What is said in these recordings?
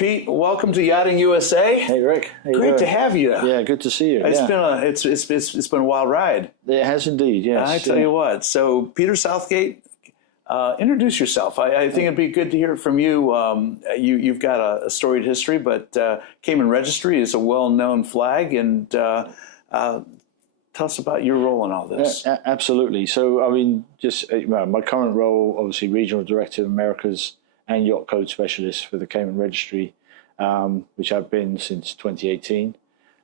Pete. Welcome to Yachting USA. Hey, Rick. How you Great doing? to have you. Yeah, good to see you. It's been a wild ride. It has indeed. Yes. I tell you what. So, Peter Southgate, introduce yourself. I think it'd be good to hear from you. You've got a storied history, but Cayman Registry is a well-known flag, and tell us about your role in all this. Absolutely. So, I mean, just my current role, obviously, Regional Director of Americas and Yacht Code Specialist for the Cayman Registry, which I've been since 2018.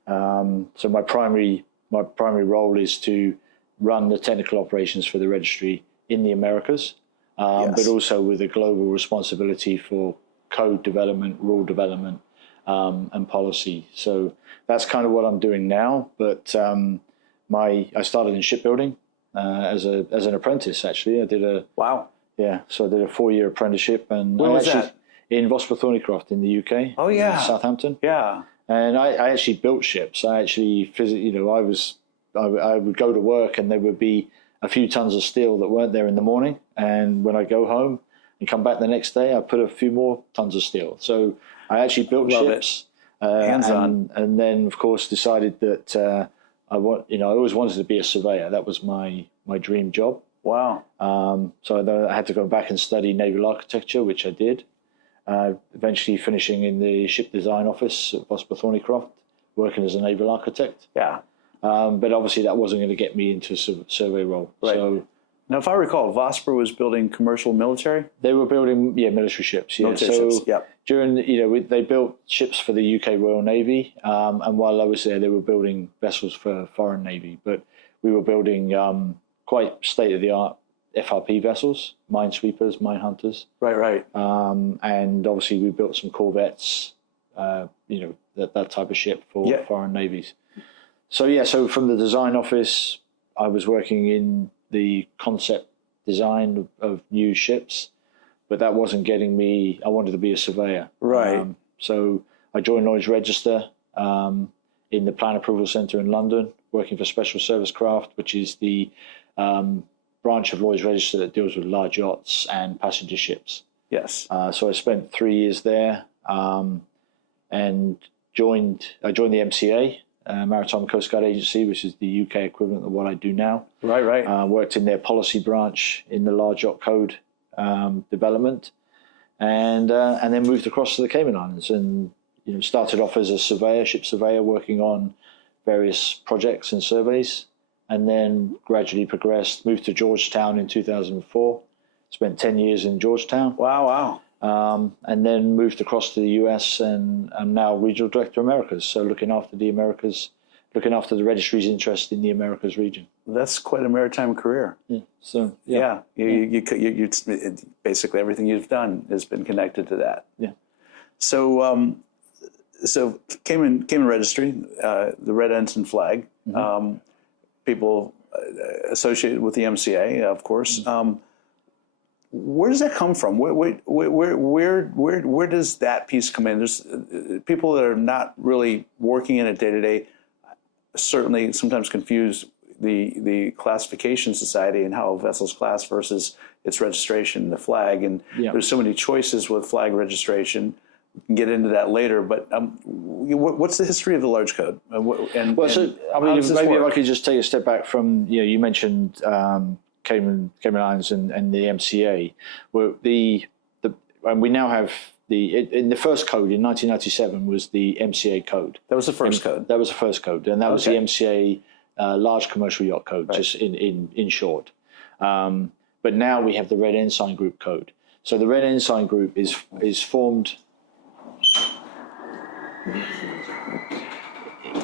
So my primary role is to run the technical operations for the registry in the Americas, but also with a global responsibility for code development, rule development, and policy. So that's kind of what I'm doing now. But I started in shipbuilding as an apprentice. Actually, I did a so I did a 4-year apprenticeship, and where was that? In Thornycroft in the UK. Oh yeah, Southampton. Yeah. And I actually built ships. I actually physically, I would go to work, and there would be a few tons of steel that weren't there in the morning, and when I go home and come back the next day, I put a few more tons of steel. So I actually built ships. Hands-on. And then of course decided that I always wanted to be a surveyor. That was my dream job. Wow. So I had to go back and study naval architecture, which I did. Eventually finishing in the ship design office at Thornycroft, working as a naval architect. Yeah. But obviously that wasn't going to get me into a survey role. Right. So now, if I recall, Vosper was building commercial military? they were building, military ships. Yeah. Military ships, yep. During, they built ships for the UK Royal Navy. And while I was there, they were building vessels for foreign Navy. But we were building quite state-of-the-art FRP vessels, minesweepers, mine hunters. Right. And obviously we built some corvettes, that type of ship for foreign navies. So from the design office, I was working in the concept design of new ships, but that wasn't getting me. I wanted to be a surveyor. Right. So I joined Lloyd's Register in the Plan Approval Centre in London, working for Special Service Craft, which is the branch of Lloyd's Register that deals with large yachts and passenger ships. Yes. So I spent 3 years there, and joined the MCA, Maritime Coast Guard Agency, which is the UK equivalent of what I do now. Right. Worked in their policy branch in the Large Yacht Code development, and then moved across to the Cayman Islands, and started off as a surveyor, ship surveyor, working on various projects and surveys, and then gradually progressed, moved to Georgetown in 2004, spent 10 years in Georgetown. Wow. And then moved across to the US, and I'm now Regional Director of Americas, so looking after the Americas, looking after the registry's interest in the Americas region. That's quite a maritime career. Yeah. So you basically everything you've done has been connected to that. Yeah. So Cayman Registry, the red ensign flag, people associated with the MCA, of course. Where does that come from? Where does that piece come in? There's people that are not really working in it day to day. Certainly, sometimes confuse the classification society and how a vessel's class versus its registration, the flag, and there's so many choices with flag registration. We can get into that later, but what's the history of the Large Code? Maybe if I could just take a step back from you mentioned Cayman Islands and the MCA, where and we now have in the first code in 1997 was the MCA code. That was the first code. That was the first code, and that was the MCA Large Commercial Yacht Code, just in short. But now we have the Red Ensign Group Code. So the Red Ensign Group is formed.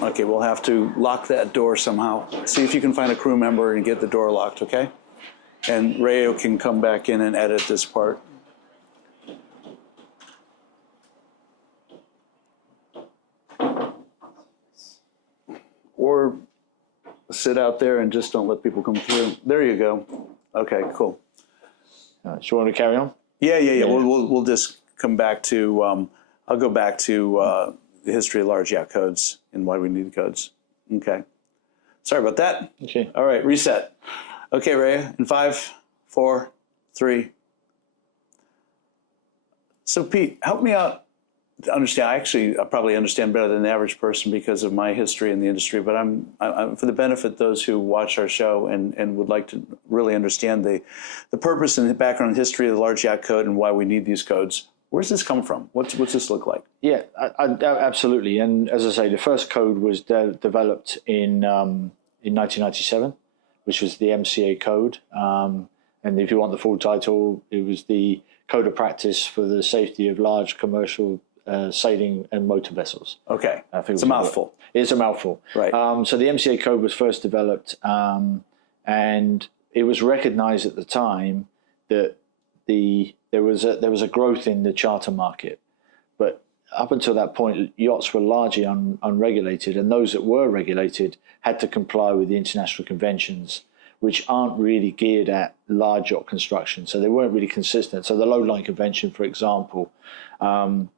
Okay, we'll have to lock that door somehow. See if you can find a crew member and get the door locked, okay? And Rayo can come back in and edit this part. Or sit out there and just don't let people come through. There you go. Okay, cool. Do you want to carry on? Yeah. We'll just come back to. I'll go back to the history of large yacht codes and why we need codes. Okay. Sorry about that. Okay. All right. Reset. Okay, Ray. In 5, 4, 3. So, Pete, help me out understand. I probably understand better than the average person because of my history in the industry. But I'm for the benefit of those who watch our show and would like to really understand the purpose and the background and history of the Large Yacht Code and why we need these codes. Where's this come from? What's this look like? Yeah, absolutely. And as I say, the first code was developed in 1997, which was the MCA code. And if you want the full title, it was the Code of Practice for the Safety of Large Commercial Sailing and Motor Vessels. Okay, I think it's a mouthful. It's a mouthful. Right. So the MCA code was first developed, and it was recognized at the time that there was a growth in the charter market, but up until that point, yachts were largely unregulated, and those that were regulated had to comply with the international conventions, which aren't really geared at large yacht construction, so they weren't really consistent. So the Low Line Convention, for example,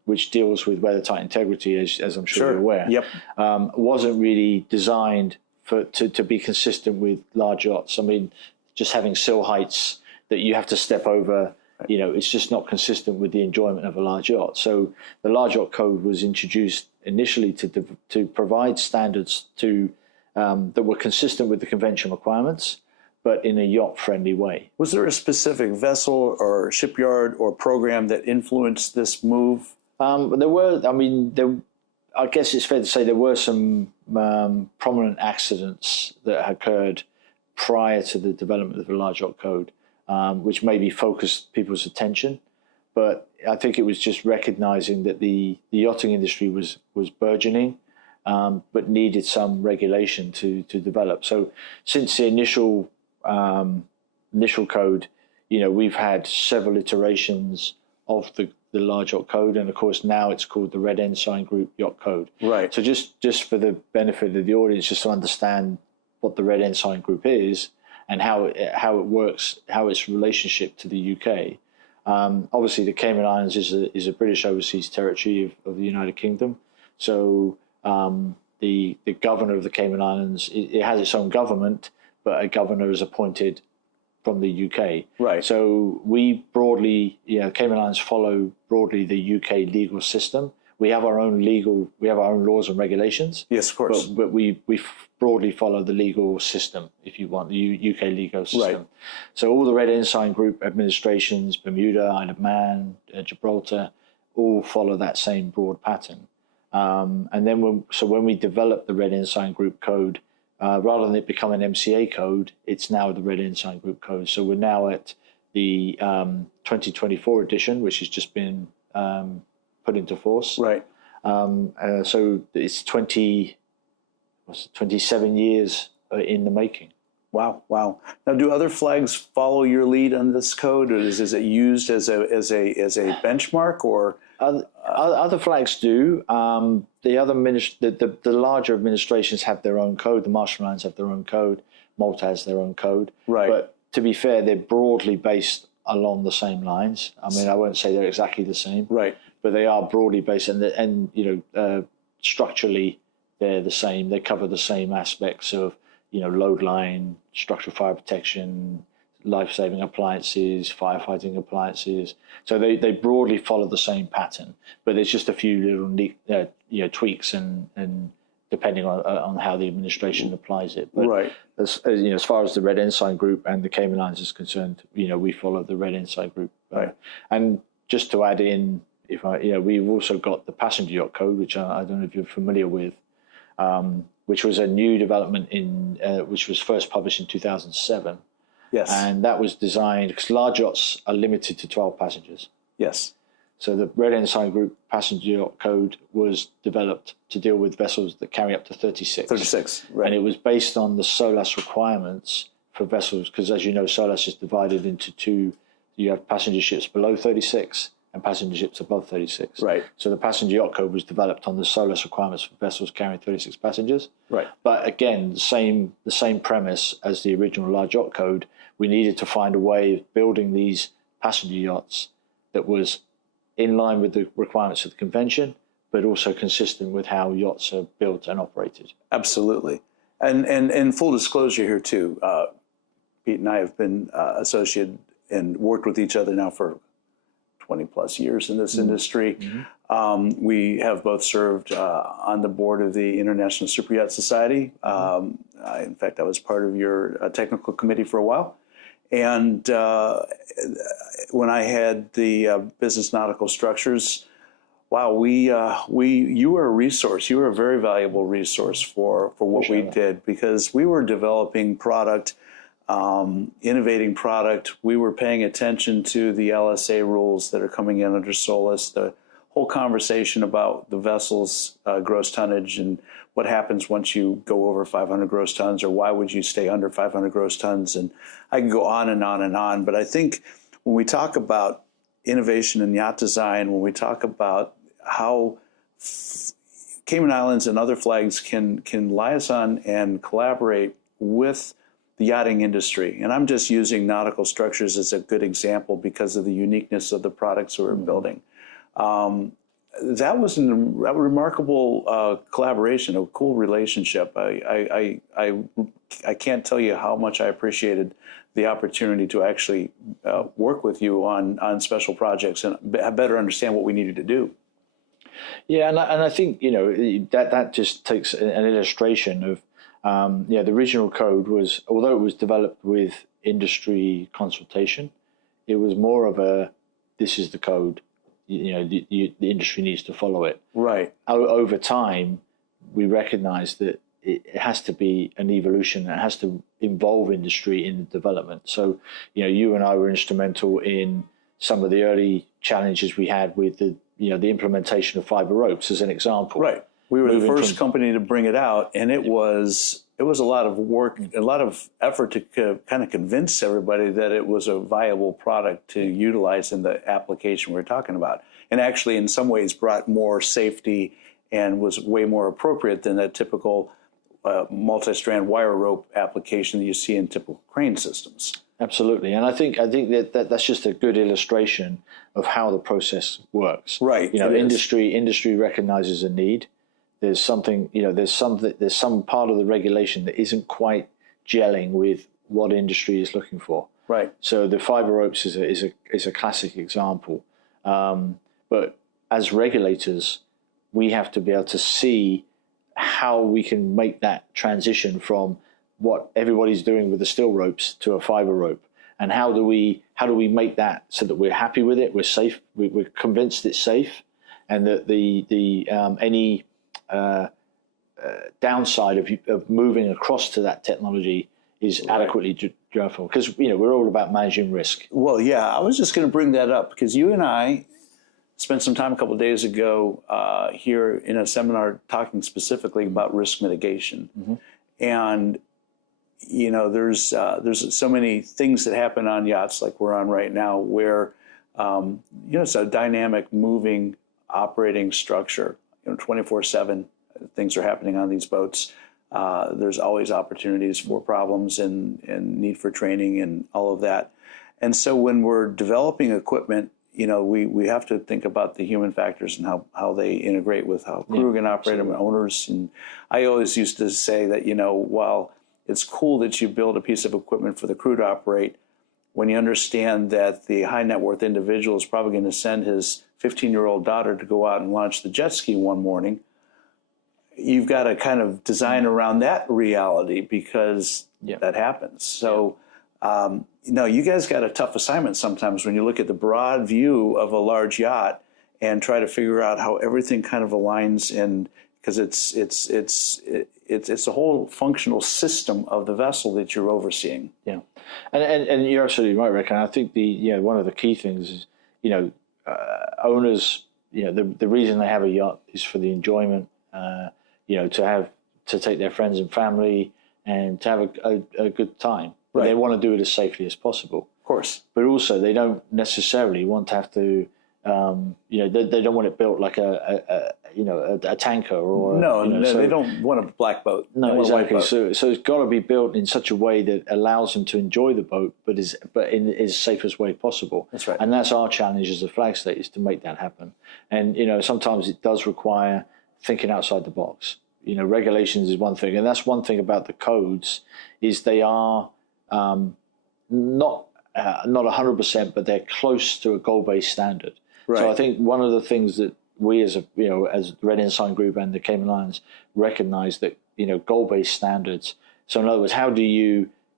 which deals with weathertight integrity, as I'm sure you're aware, yep. Wasn't really designed to be consistent with large yachts. I mean, just having sill heights that you have to step over, you know, it's just not consistent with the enjoyment of a large yacht. So the Large Yacht Code was introduced initially to provide standards that were consistent with the convention requirements, but in a yacht-friendly way. Was there a specific vessel or shipyard or program that influenced this move? There were. I mean, I guess it's fair to say there were some prominent accidents that occurred prior to the development of the Large Yacht Code, which maybe focused people's attention. But I think it was just recognizing that the yachting industry was burgeoning, but needed some regulation to develop. So since the initial code, you know, we've had several iterations of the Large Yacht Code, and of course now it's called the Red Ensign Group Yacht Code. Right. So just for the benefit of the audience, just to understand what the Red Ensign Group is and how it works, how its relationship to the UK. Obviously, the Cayman Islands is a British overseas territory of the United Kingdom. So the governor of the Cayman Islands, it has its own government, but a governor is appointed from the UK. Right. So we broadly, Cayman Islands follow broadly the UK legal system. We have our own laws and regulations. Yes, of course. But we broadly follow the legal system, if you want, the UK legal system. Right. So all the Red Ensign Group administrations, Bermuda, Isle of Man, Gibraltar, all follow that same broad pattern. And then when we developed the Red Ensign Group Code, rather than it become an MCA code, it's now the Red Ensign Group Code. So we're now at the 2024 edition, which has just been put into force. Right. So it's 27 years in the making. Wow, wow. Now, do other flags follow your lead on this code, or is it used as a benchmark, or? Other flags do. The larger administrations have their own code. The Marshall Islands have their own code. Malta has their own code. Right. But to be fair, they're broadly based along the same lines. I mean, I won't say they're exactly the same. Right. But they are broadly based, and structurally they're the same. They cover the same aspects of load line, structural fire protection, life-saving appliances, firefighting appliances. So they broadly follow the same pattern, but there's just a few little tweaks and depending on how the administration applies it. But right. As far as the Red Ensign Group and the Cayman Islands is concerned, we follow the Red Ensign Group. Right. And just to add in, we've also got the Passenger Yacht Code, which I don't know if you're familiar with, which was a new development which was first published in 2007. Yes. And that was designed because large yachts are limited to 12 passengers. Yes. So the Red Ensign Group Passenger Yacht Code was developed to deal with vessels that carry up to 36. 36, right. And it was based on the SOLAS requirements for vessels, because as you know, SOLAS is divided into two. You have passenger ships below 36 and passenger ships above 36. Right. So the Passenger Yacht Code was developed on the SOLAS requirements for vessels carrying 36 passengers. Right. But again, the same premise as the original Large Yacht Code. We needed to find a way of building these passenger yachts that was in line with the requirements of the convention, but also consistent with how yachts are built and operated. Absolutely. And full disclosure here too, Pete and I have been associated and worked with each other now for 20 plus years in this industry. We have both served on the board of the International Superyacht Society. In fact, I was part of your technical committee for a while. And when I had the business nautical structures, wow, you were a resource. You were a very valuable resource for what we did, because we were developing product, innovating product. We were paying attention to the LSA rules that are coming in under SOLAS, the whole conversation about the vessel's gross tonnage and what happens once you go over 500 gross tons, or why would you stay under 500 gross tons? And I can go on and on and on. But I think when we talk about innovation in yacht design, when we talk about how Cayman Islands and other flags can liaison and collaborate with the yachting industry, and I'm just using nautical structures as a good example because of the uniqueness of the products we're building. That was a remarkable collaboration, a cool relationship. I can't tell you how much I appreciated the opportunity to actually work with you on special projects and better understand what we needed to do. Yeah, and I think that just takes an illustration of the original code was, although it was developed with industry consultation, it was more of a, this is the code. The industry needs to follow it. Right. Over time, we recognize that it has to be an evolution. It has to involve industry in the development. So, you and I were instrumental in some of the early challenges we had with the implementation of fiber ropes, as an example. Right. We were the first company to bring it out, and it was a lot of work, a lot of effort to kind of convince everybody that it was a viable product to utilize in the application we're talking about. And actually, in some ways, brought more safety and was way more appropriate than that typical multi-strand wire rope application that you see in typical crane systems. Absolutely, and I think that's just a good illustration of how the process works. Right. Industry recognizes a need. There's something, there's some part of the regulation that isn't quite gelling with what industry is looking for. Right. So the fiber ropes is a classic example. But as regulators, we have to be able to see how we can make that transition from what everybody's doing with the steel ropes to a fiber rope, and how do we make that so that we're happy with it, we're safe, we're convinced it's safe, and that any downside of moving across to that technology is adequately driven, because we're all about managing risk. Well, yeah, I was just going to bring that up because you and I spent some time a couple of days ago here in a seminar talking specifically about risk mitigation, and there's so many things that happen on yachts like we're on right now where it's a dynamic, moving, operating structure. 24/7 things are happening on these boats. There's always opportunities for problems and need for training and all of that. And so when we're developing equipment, we have to think about the human factors and how they integrate with how crew can operate them, owners. And I always used to say that, while it's cool that you build a piece of equipment for the crew to operate, when you understand that the high net worth individual is probably going to send his 15-year-old daughter to go out and launch the jet ski one morning, you've got to kind of design around that reality because that happens. So, you guys got a tough assignment sometimes when you look at the broad view of a large yacht and try to figure out how everything kind of aligns, and because it's a whole functional system of the vessel that you're overseeing. Yeah, and you're absolutely right, Rick. And I think one of the key things is owners. The reason they have a yacht is for the enjoyment. To take their friends and family and to have a good time. But they want to do it as safely as possible. Of course. But also they don't necessarily want to have to, they don't want it built like a tanker or... They don't want a black boat. No, exactly. So it's got to be built in such a way that allows them to enjoy the boat, but in as safest way possible. That's right. And that's our challenge as a flag state, is to make that happen. And, sometimes it does require thinking outside the box. Regulations is one thing, and that's one thing about the codes is they are not 100%, but they're close to a goal-based standard. Right. So I think one of the things that we as as the Red Ensign Group and the Cayman Islands recognize that goal-based standards. So in other words,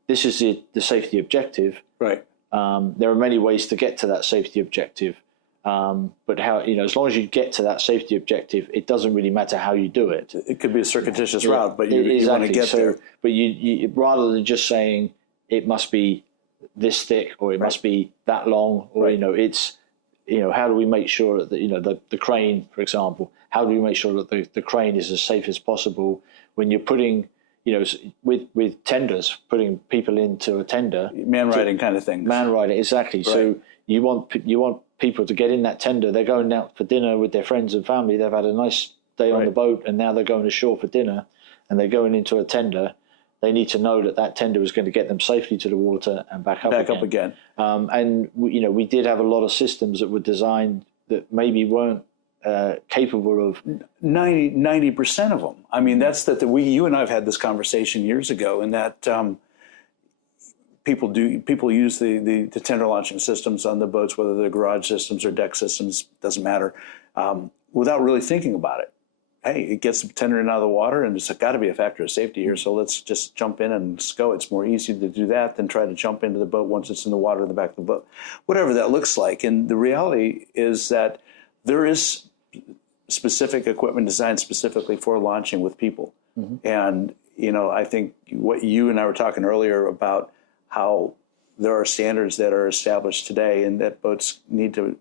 this is the safety objective. Right. There are many ways to get to that safety objective, but as long as you get to that safety objective, it doesn't really matter how you do it. It could be a circuitous route, but you want to get there. But you rather than just saying it must be this thick or it must be that long, or it's how do we make sure that the crane, for example, how do we make sure that the crane is as safe as possible when you're putting with tenders, putting people into a tender, man riding kind of thing. Man riding, exactly. Right. So you want people to get in that tender. They're going out for dinner with their friends and family. They've had a nice day on the boat, and now they're going ashore for dinner, and they're going into a tender. They need to know that tender is going to get them safely to the water and back up again. And we did have a lot of systems that were designed that maybe weren't capable of 90% of them. I mean, that's you and I have had this conversation years ago, and that people use the tender launching systems on the boats, whether they're garage systems or deck systems, doesn't matter, without really thinking about it. Hey, it gets the tender out of the water, and it's got to be a factor of safety here. So let's just jump in and go. It's more easy to do that than try to jump into the boat once it's in the water in the back of the boat, whatever that looks like. And the reality is that there is specific equipment designed specifically for launching with people. Mm-hmm. And, I think what you and I were talking earlier about how there are standards that are established today and that boats need to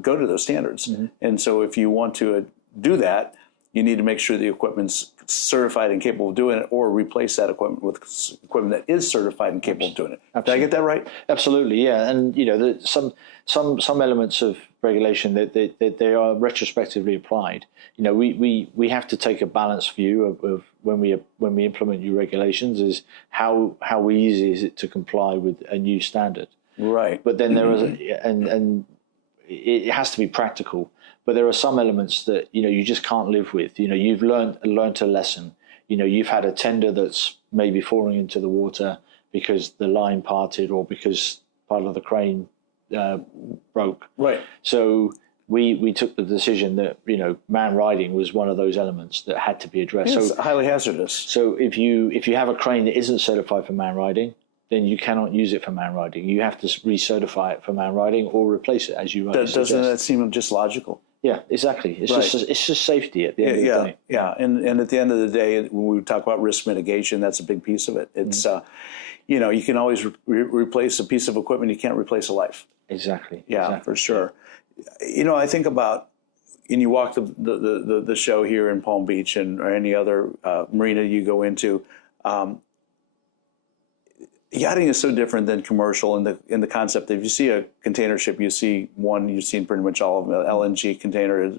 go to those standards. Mm-hmm. And so if you want to do that, you need to make sure the equipment's certified and capable of doing it, or replace that equipment with equipment that is certified and capable of doing it. Absolutely. Did I get that right? Absolutely, yeah. And some elements of regulation that they are retrospectively applied. We have to take a balanced view of when we implement new regulations, is how easy is it to comply with a new standard. Right. But then there is and it has to be practical. But there are some elements that you just can't live with. You've learned a lesson. You've had a tender that's maybe falling into the water because the line parted or because part of the crane broke. Right. So we took the decision that man riding was one of those elements that had to be addressed. It's highly hazardous. So if you have a crane that isn't certified for man riding, then you cannot use it for man riding. You have to recertify it for man riding or replace it, as you rightly suggest. Doesn't that seem just logical? Yeah, exactly. It's just safety at the end of the day. Yeah, and at the end of the day, when we talk about risk mitigation, that's a big piece of it. It's you can always replace a piece of equipment. You can't replace a life. Exactly. Yeah, exactly. For sure. I think about, and you walk the show here in Palm Beach or any other marina you go into. Yachting is so different than commercial in the concept that if you see a container ship, you've seen pretty much all of them. LNG container,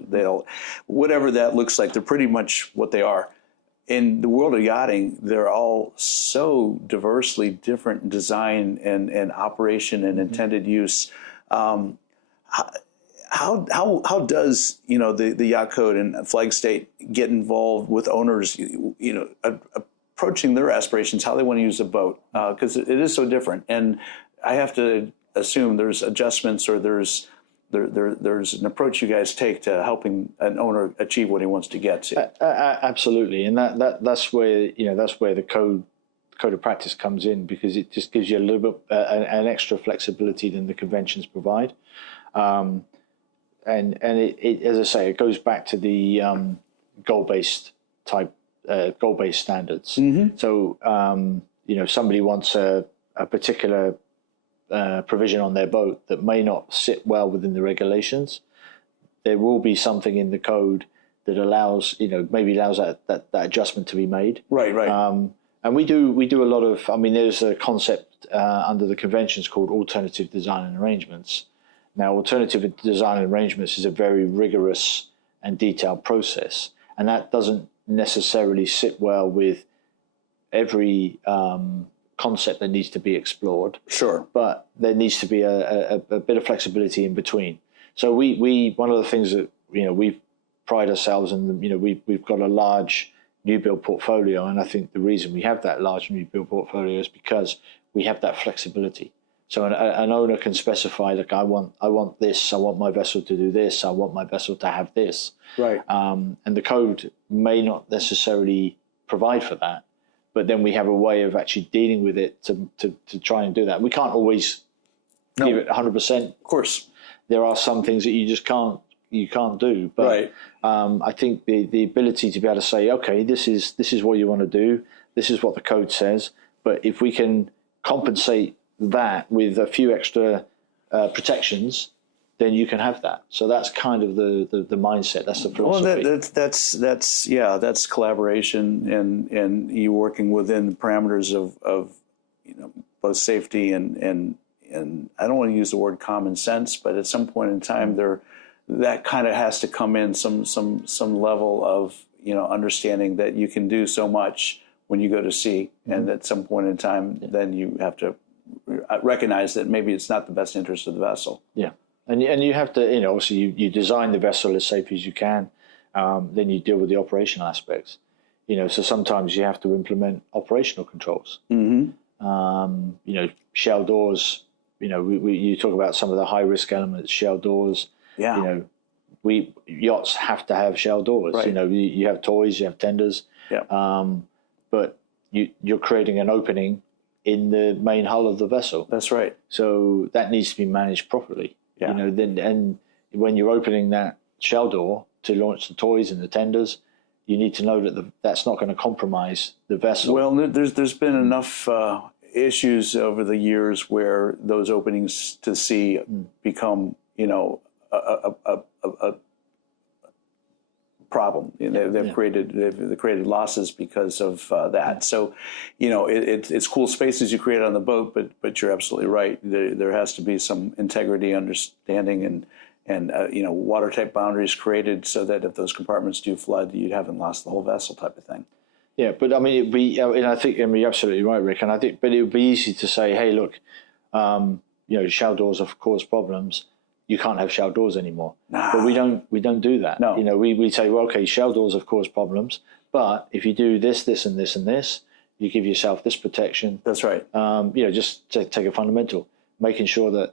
whatever that looks like, they're pretty much what they are. In the world of yachting, they're all so diversely different design and operation and intended use. How does the yacht code and flag state get involved with owners? Approaching their aspirations, how they want to use a boat, because it is so different. And I have to assume there's adjustments or there's an approach you guys take to helping an owner achieve what he wants to get to. Absolutely, and that's where the code of practice comes in, because it just gives you a little bit an extra flexibility than the conventions provide. And it, as I say, it goes back to the goal-based standards. Mm-hmm. So, somebody wants a particular provision on their boat that may not sit well within the regulations. There will be something in the code that allows that adjustment to be made. Right. And we do a lot of. There's a concept under the conventions called alternative design and arrangements. Now, alternative design and arrangements is a very rigorous and detailed process, and that doesn't necessarily sit well with every concept that needs to be explored. Sure. But there needs to be a bit of flexibility in between. So we one of the things that we pride ourselves in, we've got a large new build portfolio, and I think the reason we have that large new build portfolio is because we have that flexibility. So an owner can specify, like, I want this, I want my vessel to do this, I want my vessel to have this. Right. And the code may not necessarily provide for that, but then we have a way of actually dealing with it to try and do that. We can't always give it 100%. Of course. There are some things that you just can't do. But right. I think the ability to be able to say, okay, this is what you want to do, this is what the code says, but if we can compensate that with a few extra protections, then you can have that. So that's kind of the mindset. That's the philosophy. Well, that's collaboration and you working within the parameters of both safety and I don't want to use the word common sense, but at some point in time that kind of has to come in some level of understanding that you can do so much when you go to sea, and at some point in time, then you have to recognize that maybe it's not the best interest of the vessel. Yeah, and you have to, obviously you design the vessel as safe as you can, then you deal with the operational aspects. So sometimes you have to implement operational controls. Mm-hmm. Shell doors. You talk about some of the high risk elements, shell doors. Yeah. Yachts have to have shell doors. Right. You have toys, you have tenders. Yeah. But you're creating an opening in the main hull of the vessel. That's right. So that needs to be managed properly. Yeah. And when you're opening that shell door to launch the toys and the tenders, you need to know that that's not going to compromise the vessel. Well, there's been enough issues over the years where those openings to sea become a problem. They've created losses because of that. So, it's cool spaces you create on the boat, but you're absolutely right. There has to be some integrity, understanding, and watertight boundaries created so that if those compartments do flood, you haven't lost the whole vessel, type of thing. Yeah, but I mean, I think you're absolutely right, Rick. And but it would be easy to say, hey, look, shell doors have caused problems. You can't have shell doors anymore. Nah. But we don't do that. No. We say, well, okay, shell doors have caused problems, but if you do this, this, and this, and this, you give yourself this protection. That's right. Just take a fundamental, making sure that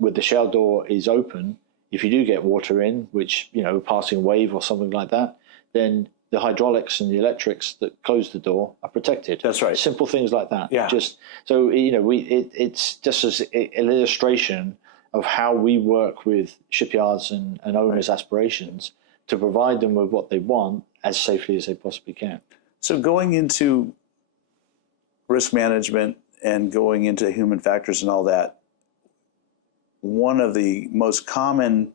with the shell door is open, if you do get water in, which, a passing wave or something like that, then the hydraulics and the electrics that close the door are protected. That's right. Simple things like that. Yeah. Just so it's just as an illustration of how we work with shipyards and owners' aspirations to provide them with what they want as safely as they possibly can. So going into risk management and going into human factors and all that, one of the most common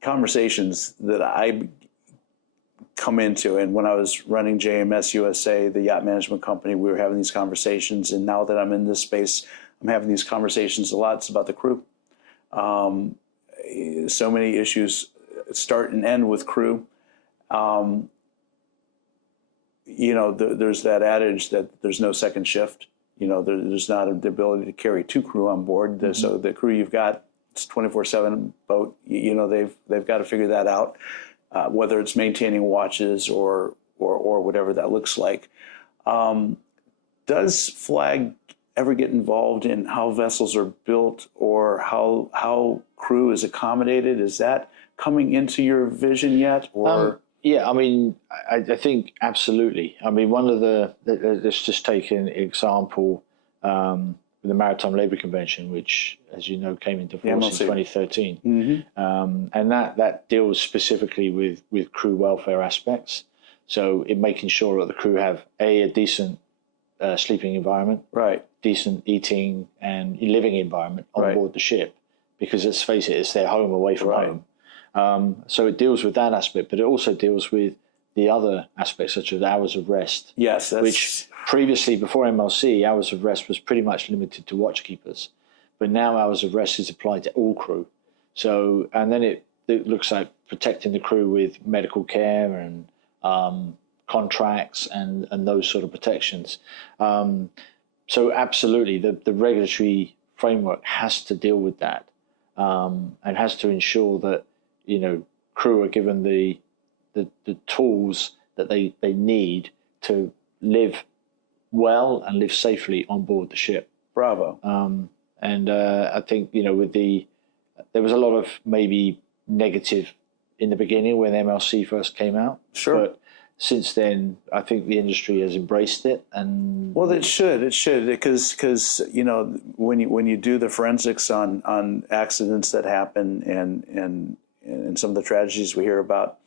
conversations that I come into, and when I was running JMS USA, the yacht management company, we were having these conversations, and now that I'm in this space, I'm having these conversations a lot. It's about the crew. So many issues start and end with crew. There's that adage that there's no second shift. There's not the ability to carry two crew on board. Mm-hmm. So the crew you've got, it's 24/7 boat. They've got to figure that out, whether it's maintaining watches or whatever that looks like. Does Flag ever get involved in how vessels are built or how crew is accommodated? Is that coming into your vision yet? Or yeah, I mean, I think absolutely. I mean, one of let's just take an example with the Maritime Labour Convention, which, as you know, came into force in 2013. Mm-hmm. And that deals specifically with crew welfare aspects. So in making sure that the crew have a decent sleeping environment, right, decent eating and living environment on right. board the ship, because let's face it, it's their home away from right. home. So it deals with that aspect, but it also deals with the other aspects, such as hours of rest. Yes, which previously, before MLC, hours of rest was pretty much limited to watchkeepers, but now hours of rest is applied to all crew. So, and then it looks like protecting the crew with medical care and contracts and those sort of protections. So absolutely, the regulatory framework has to deal with that and has to ensure that crew are given the tools that they need to live well and live safely on board the ship. Bravo. And I think, there was a lot of maybe negative in the beginning when MLC first came out. Sure. But since then, I think the industry has embraced it. And well, it should, because when you do the forensics on accidents that happen and some of the tragedies we hear about,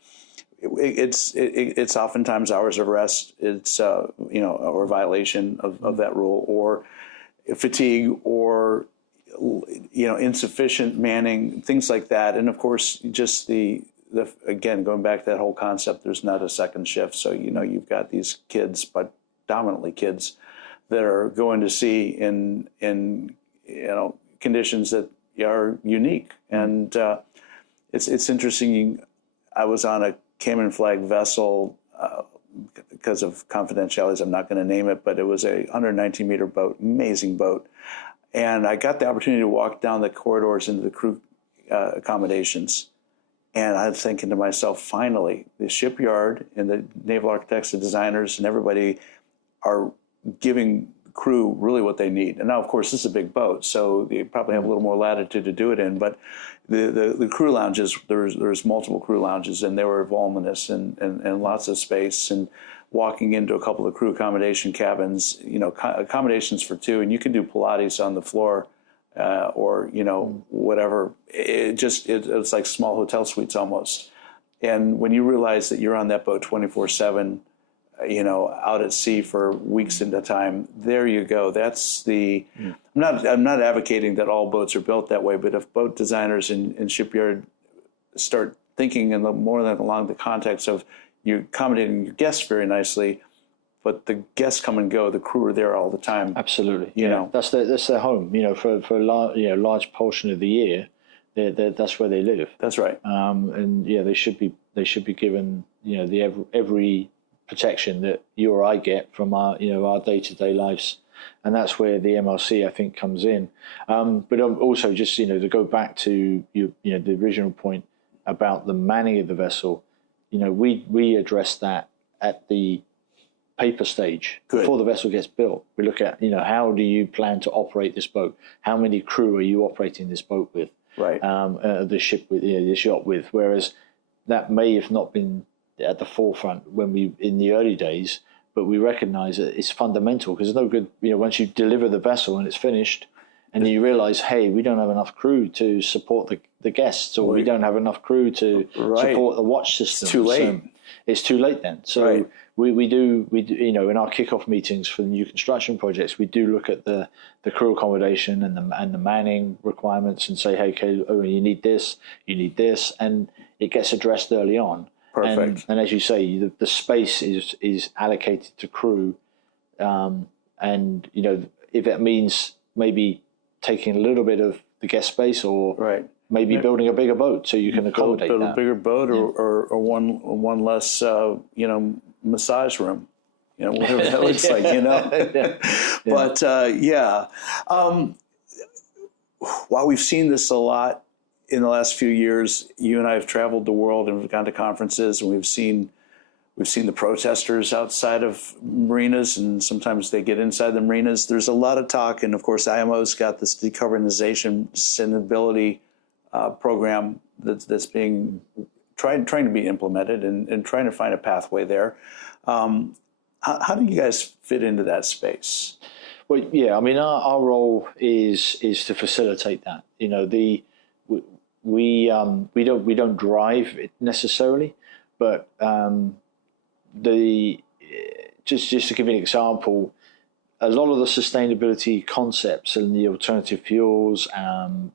it's oftentimes hours of rest. It's or violation of that rule, or fatigue, or insufficient manning, things like that. And of course, just the again, going back to that whole concept, there's not a second shift. So you've got these kids, but dominantly kids, that are going to sea in conditions that are unique. And it's interesting. I was on a Cayman flag vessel because of confidentialities. I'm not going to name it, but it was a 119 meter boat, amazing boat. And I got the opportunity to walk down the corridors into the crew accommodations. And I was thinking to myself, finally, the shipyard and the naval architects and designers and everybody are giving the crew really what they need. And now, of course, this is a big boat, so they probably have a little more latitude to do it in. But the crew lounges, there's multiple crew lounges, and they were voluminous and lots of space. And walking into a couple of crew accommodation cabins, accommodations for two, and you can do Pilates on the floor, or whatever. It's like small hotel suites almost. And when you realize that you're on that boat 24/7, out at sea for weeks at a time, there you go. That's the. I'm not advocating that all boats are built that way, but if boat designers and shipyard start thinking more than along the context of you're accommodating your guests very nicely, but the guests come and go, the crew are there all the time. Absolutely, that's their home. For a large portion of the year, that's where they live. That's right. And they should be given every protection that you or I get from our day-to-day lives, and that's where the MLC, I think, comes in. But also just to go back to the original point about the manning of the vessel. We address that at the paper stage. Good. Before the vessel gets built. We look at how do you plan to operate this boat? How many crew are you operating this boat with? Right. The ship with this yacht with. Whereas that may have not been at the forefront in the early days, but we recognise that it's fundamental, because it's no good once you deliver the vessel and it's finished, and then you realise, hey, we don't have enough crew to support the guests, or we don't have enough crew to support the watch system. It's too late. It's too late then. So we do in our kickoff meetings for the new construction projects, we do look at the crew accommodation and the manning requirements and say, hey, you need this, and it gets addressed early on. Perfect. And as you say, the space is allocated to crew, and if it means maybe taking a little bit of the guest space, or maybe building a bigger boat so you can accommodate build that. a bigger boat, or one less massage room, whatever that looks like, But while we've seen this a lot in the last few years, you and I have traveled the world and we've gone to conferences, and we've seen the protesters outside of marinas, and sometimes they get inside the marinas. There's a lot of talk, and of course IMO's got this decarbonization sustainability program that's being trying to be implemented, and trying to find a pathway there. How do you guys fit into that space? Well, yeah, I mean, our role is to facilitate that. We don't drive it necessarily, but just to give you an example, a lot of the sustainability concepts and the alternative fuels,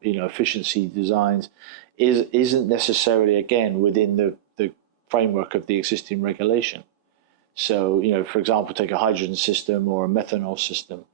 efficiency designs, isn't necessarily, again, within the framework of the existing regulation. So, for example, take a hydrogen system or a methanol system.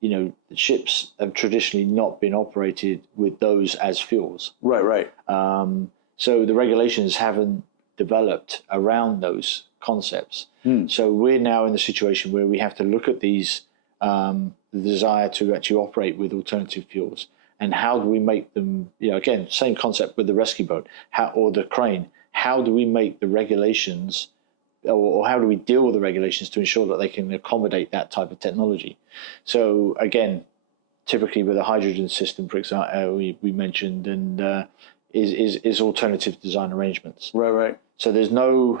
The ships have traditionally not been operated with those as fuels. Right. So the regulations haven't developed around those concepts. So we're now in the situation where we have to look at these, the desire to actually operate with alternative fuels, and how do we make them, again, same concept with the rescue boat or the crane. How do we make the regulations or how do we deal with the regulations to ensure that they can accommodate that type of technology? So again, typically with a hydrogen system, for example, we mentioned, and is alternative design arrangements. Right. So there's no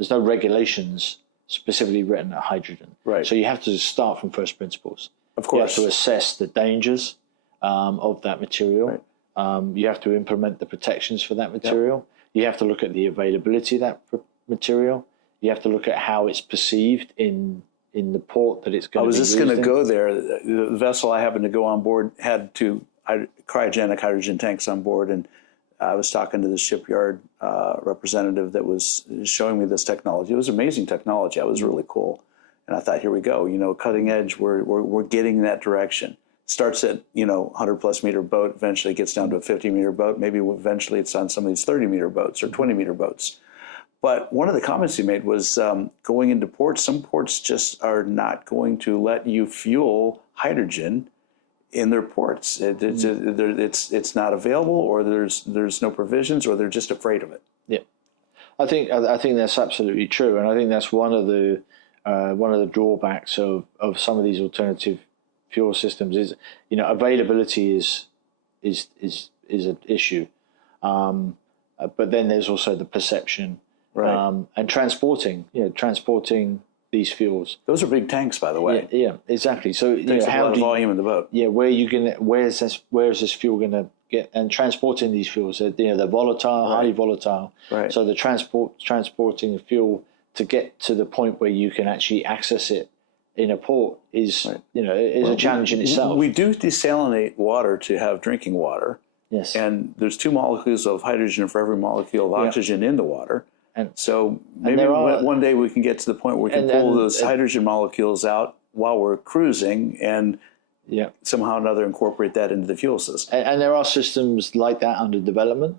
regulations specifically written at hydrogen. Right. So you have to start from first principles. Of course. You have to assess the dangers of that material. Right. You have to implement the protections for that material. Yep. You have to look at the availability of that material. You have to look at how it's perceived in the port that it's going to be used in. I was just going to go there. The vessel I happened to go on board had 2 cryogenic hydrogen tanks on board, and I was talking to the shipyard representative that was showing me this technology. It was amazing technology. It was really cool. And I thought, here we go. Cutting edge. We're getting in that direction. Starts at 100+ meter boat. Eventually gets down to a 50-meter boat. Maybe eventually it's on some of these 30-meter boats or 20-meter boats. But one of the comments he made was going into ports. Some ports just are not going to let you fuel hydrogen in their ports. It's not available, or there's no provisions, or they're just afraid of it. Yeah, I think that's absolutely true, and I think that's one of the drawbacks of some of these alternative fuel systems is availability is an issue, but then there's also the perception, right, and transporting these fuels. Those are big tanks, by the way. Yeah, exactly. So how a lot of volume in the boat. Yeah, where is this fuel going to get? And transporting these fuels, they're volatile, highly volatile. Right. So the transporting the fuel to get to the point where you can actually access it in a port is a challenge in itself. We do desalinate water to have drinking water. Yes. And there's 2 molecules of hydrogen for every molecule of oxygen in the water. And so maybe one day we can get to the point where we can pull those hydrogen molecules out while we're cruising and somehow or another incorporate that into the fuel system. And there are systems like that under development,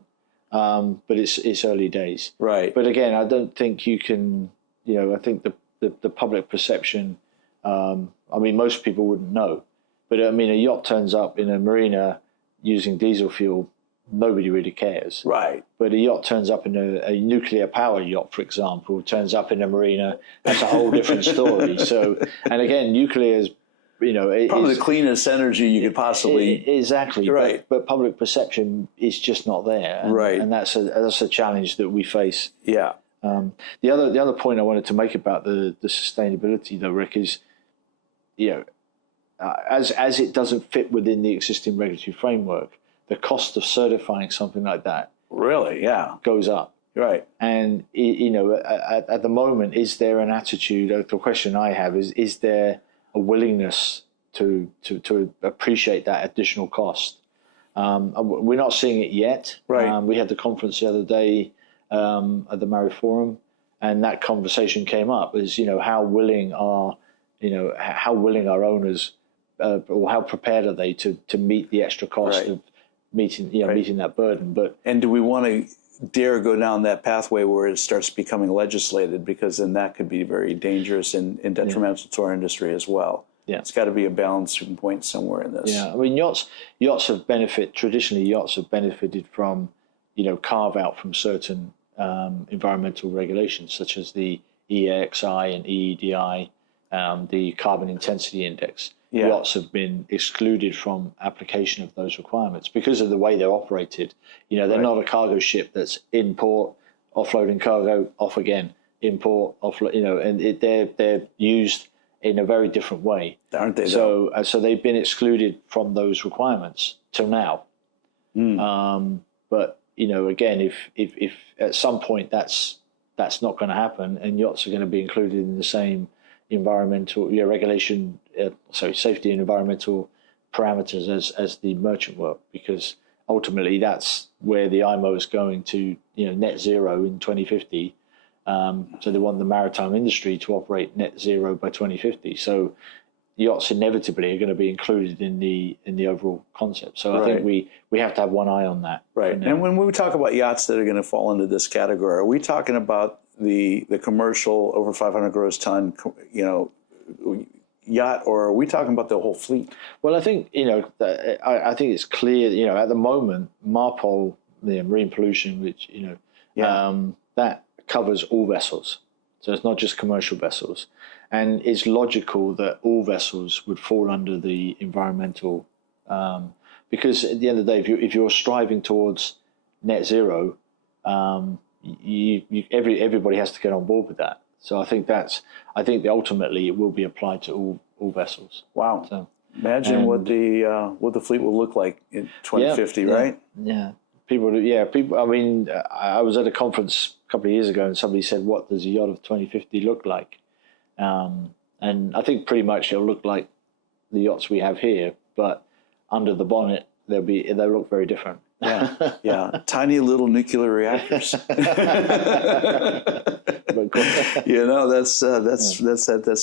but it's early days. Right. But again, I don't think you can, I think the public perception, most people wouldn't know. But a yacht turns up in a marina using diesel fuel, nobody really cares. Right. But a yacht turns up in a nuclear power yacht, for example, turns up in a marina, that's a whole different story. So, and again, nuclear is, probably the cleanest energy you could possibly. Exactly. Right. But public perception is just not there. Right. And that's a challenge that we face. Yeah. The other point I wanted to make about the sustainability, though, Rick, is, as it doesn't fit within the existing regulatory framework, the cost of certifying something like that goes up. Right. And at the moment, is there an attitude? The question I have is there a willingness to appreciate that additional cost? We're not seeing it yet. Right. We had the conference the other day at the Maritime Forum, and that conversation came up. Is how willing are owners, or how prepared are they to meet the extra cost of meeting that burden? And do we want to dare go down that pathway where it starts becoming legislated? Because then that could be very dangerous and detrimental to our industry as well. Yeah, it's got to be a balancing point somewhere in this. Yeah, yachts have benefited from carve out from certain environmental regulations such as the EEXI and EEDI, the carbon intensity index. Yeah. Yachts have been excluded from application of those requirements because of the way they're operated. They're not a cargo ship that's in port, offloading cargo, off again, import, offload. And they're used in a very different way, aren't they? So they've been excluded from those requirements till now. But again, if at some point that's not going to happen, and yachts are going to be included in the same environmental regulation, safety and environmental parameters as the merchant work, because ultimately that's where the IMO is going to, net zero in 2050. So they want the maritime industry to operate net zero by 2050. So yachts inevitably are going to be included in the overall concept. So I think we have to have one eye on that. Right. And when we talk about yachts that are going to fall into this category, are we talking about the commercial over 500 gross ton, yacht, or are we talking about the whole fleet? Well, I think I think it's clear. At the moment, MARPOL, the marine pollution, which that covers all vessels. So it's not just commercial vessels. And it's logical that all vessels would fall under the environmental, because at the end of the day, if you're striving towards net zero, everybody has to get on board with that. So I think that ultimately it will be applied to all vessels. Wow. So, imagine what the fleet will look like in 2050, right? Yeah. People. I mean, I was at a conference a couple of years ago, and somebody said, "What does a yacht of 2050 look like?" And I think pretty much it'll look like the yachts we have here, but under the bonnet they'll look very different. Yeah, tiny little nuclear reactors. That's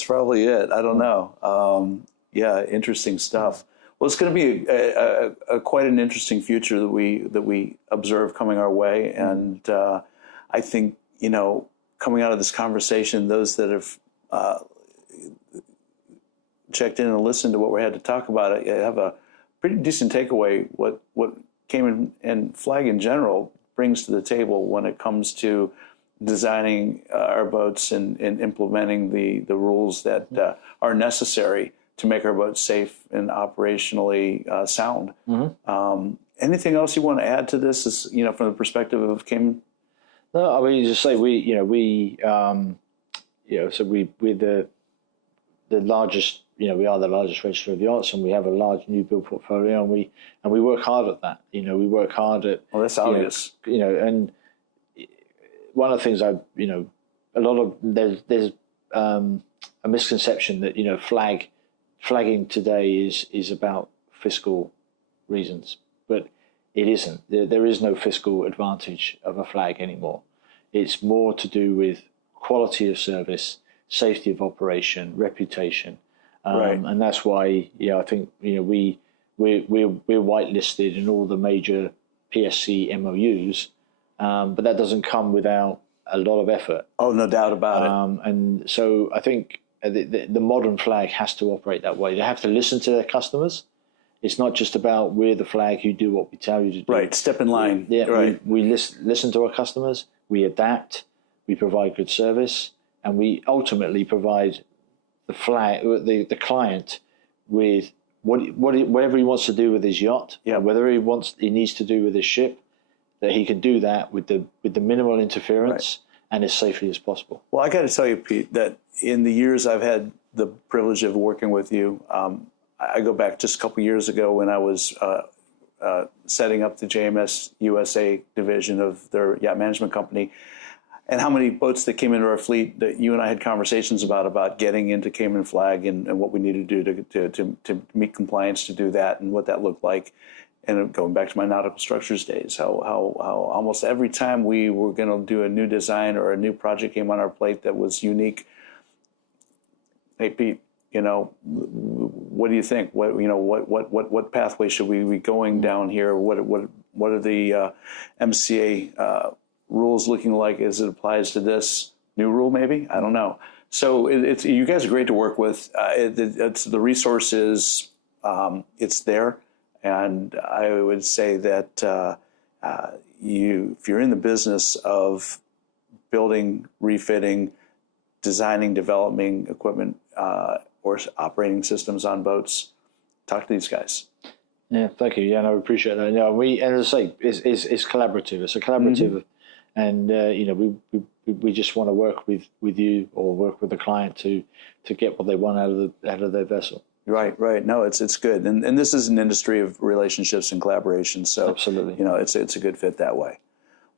probably it. I don't know. Interesting stuff. Well, it's going to be a quite an interesting future that we observe coming our way, and I think coming out of this conversation, those that have checked in and listened to what we had to talk about, have a pretty decent takeaway. What Cayman and Flag in general brings to the table when it comes to designing our boats and implementing the rules that are necessary to make our boats safe and operationally sound. Anything else you want to add to this? Is from the perspective of Cayman? No, I mean, just say we're the largest. We are the largest register of yachts, and we have a large new build portfolio, and we work hard at that. We work hard at. Well, that's obvious. And one of the things a lot of there's a misconception that flagging today is about fiscal reasons, but it isn't. There is no fiscal advantage of a flag anymore. It's more to do with quality of service, safety of operation, reputation. Right. And that's why, I think we're whitelisted in all the major PSC MOUs, but that doesn't come without a lot of effort. Oh, no doubt about it. And so I think the modern flag has to operate that way. They have to listen to their customers. It's not just about we're the flag, you do what we tell you to do. Right, step in line. Right. We listen to our customers, we adapt, we provide good service, and we ultimately provide the client with whatever he wants to do with his yacht, whether he needs to do with his ship, that he can do that with the minimal interference and as safely as possible. Well, I got to tell you, Pete, that in the years I've had the privilege of working with you, I go back just a couple of years ago when I was setting up the JMS USA division of their yacht management company, and how many boats that came into our fleet that you and I had conversations about getting into Cayman Flag and what we needed to do to meet compliance to do that and what that looked like. And going back to my nautical structures days, how almost every time we were going to do a new design or a new project came on our plate that was unique. Hey, Pete, what do you think? What pathway should we be going down here? What are the MCA rules looking like as it applies to this new rule? Maybe, I don't know. So it's you guys are great to work with. It's the resources. It's there. And I would say that if you're in the business of building, refitting, designing, developing equipment or operating systems on boats, talk to these guys. Yeah, thank you. Yeah, no, I appreciate that. Yeah, and as I say, it's collaborative. It's a collaborative, and we just want to work with you or work with the client to get what they want out of their vessel. Right. No, it's good, and this is an industry of relationships and collaboration. So absolutely, it's a good fit that way.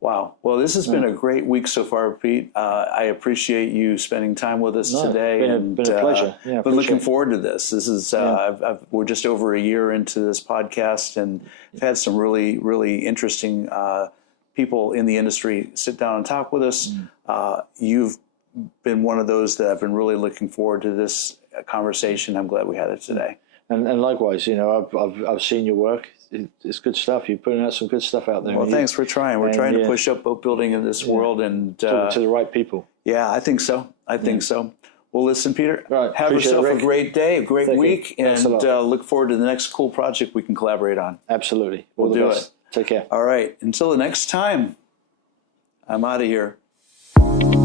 Wow. Well, this has been a great week so far, Pete. I appreciate you spending time with us today. It's been a pleasure. Yeah, been looking forward to this. This is we're just over a year into this podcast, and I've had some really, really interesting people in the industry sit down and talk with us. You've been one of those that I've been really looking forward to this conversation. I'm glad we had it today. And likewise, I've seen your work. It's good stuff. You're putting out some good stuff out there. Well, thanks. We're trying. We're trying to push up boat building in this world and talk to the right people. Yeah, I think so. I think so. Well, listen, Peter. Right. Have yourself a great day, a great week, and look forward to the next cool project we can collaborate on. Absolutely. We'll do it. Take care. All right. Until the next time, I'm out of here. you.